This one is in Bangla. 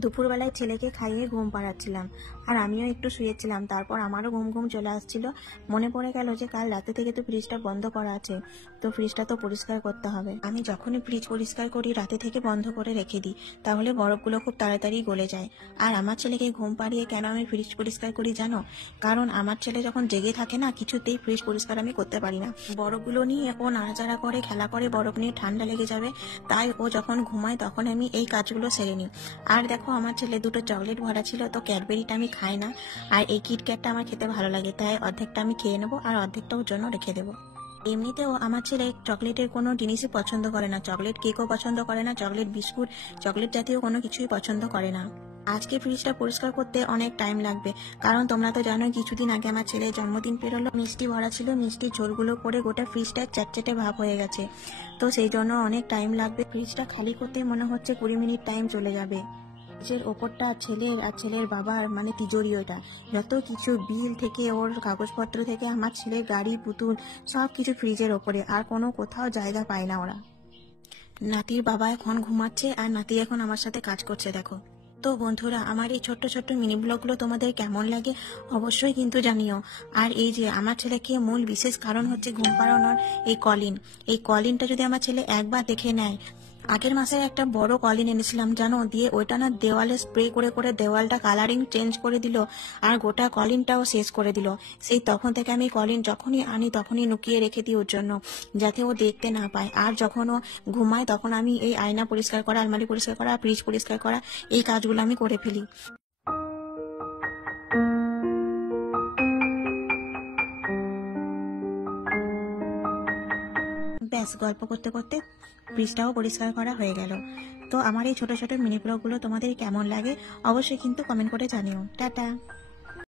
দুপুরবেলায় ছেলেকে খাইয়ে ঘুম পাড়াচ্ছিলাম, আর আমিও একটু শুয়েছিলাম। তারপর আমারও ঘুম ঘুম চলে আসছিল। মনে পড়ে গেল যে কাল রাতে থেকে তো ফ্রিজটা বন্ধ করা আছে, তো ফ্রিজটা তো পরিষ্কার করতে হবে। আমি যখনই ফ্রিজ পরিষ্কার করি রাতে থেকে বন্ধ করে রেখে দিই, তাহলে বরফগুলো খুব তাড়াতাড়ি গলে যায়। আর আমার ছেলেকে ঘুম পাড়িয়ে কেন আমি ফ্রিজ পরিষ্কার করি জানো? কারণ আমার ছেলে যখন জেগে থাকে না, কিছুতেই ফ্রিজ পরিষ্কার আমি করতে পারি না। বরফগুলো নিয়ে ও নাড়াচাড়া করে, খেলা করে, বরফ নিয়ে ঠান্ডা লেগে যাবে। তাই ও যখন ঘুমায় তখন আমি এই কাজগুলো সেরে নিই। আর দেখো, আমার ছেলে দুটো চকলেট ভরা ছিল, তো ক্যাডবেরিটা আমি খাই না, আর এই কিটক্যাটটা আমার খেতে ভালো লাগে, তাই অর্ধেকটা আমি খেয়ে নেবো আর অর্ধেকটা ওর জন্য রেখে দেবো। এমনিতেও আমার ছেলে চকলেটের কোনো জিনিসই পছন্দ করে না, চকলেট কেকও পছন্দ করে না, চকলেট বিস্কুট, চকলেট জাতীয় কোনো কিছুই পছন্দ করে না। আজকে ফ্রিজটা পরিষ্কার করতে অনেক টাইম লাগবে, কারণ তোমরা তো জানো কিছুদিন আগে আমার ছেলের জন্মদিন পেরোলো। মিষ্টি ভরা ছিল, মিষ্টির ঝোলগুলো করে গোটা ফ্রিজটা চ্যাটচ্যাটে ভাব হয়ে গেছে, তো সেই জন্য অনেক টাইম লাগবে। ফ্রিজটা খালি করতে মনে হচ্ছে 20 মিনিট টাইম চলে যাবে। ফ্রিজের ওপরটা ছেলের আর ছেলের বাবার মানে তিজোরি, ওটা যত কিছু বিল থেকে ওর কাগজপত্র থেকে আমার ছেলের গাড়ি পুতুল সব কিছু ফ্রিজের ওপরে, আর কোনো কোথাও জায়গা পায় না ওরা। নাতির বাবা এখন ঘুমাচ্ছে আর নাতি এখন আমার সাথে কাজ করছে, দেখো। তো বন্ধুরা, আমার এই ছোট্ট ছোট্ট মিনি ব্লগগুলো তোমাদের কেমন লাগে অবশ্যই কিন্তু জানিও। আর এই যে আমার ছেলেকে মূল বিশেষ কারণ হচ্ছে ঘুম পাড়ানোর এই কলিনটা যদি আমার ছেলে একবার দেখে নেয়। আগের মাসে একটা বড় কলিন এনেছিলাম জানো, দিয়ে ওইটা না দেওয়ালে স্প্রে করে করে দেওয়ালটা কালারিং চেঞ্জ করে দিল, আর গোটা কলিনটাও শেষ করে দিল। সেই তখন থেকে আমি কলিন যখনই আনি তখনই লুকিয়ে রেখে দিই ওর জন্য, যাতে ও দেখতে না পায়। আর যখন ও ঘুমায় তখন আমি এই আয়না পরিষ্কার করা, আলমারি পরিষ্কার করা, ফ্রিজ পরিষ্কার করা, এই কাজগুলো আমি করে ফেলি। ব্যাস, গল্প করতে করতে ফ্রিজটাও পরিষ্কার করা হয়ে গেল। তো আমার এই ছোট ছোট মিনি ব্লগগুলো তোমাদের কেমন লাগে অবশ্যই কিন্তু কমেন্ট করে জানিও। টাটা।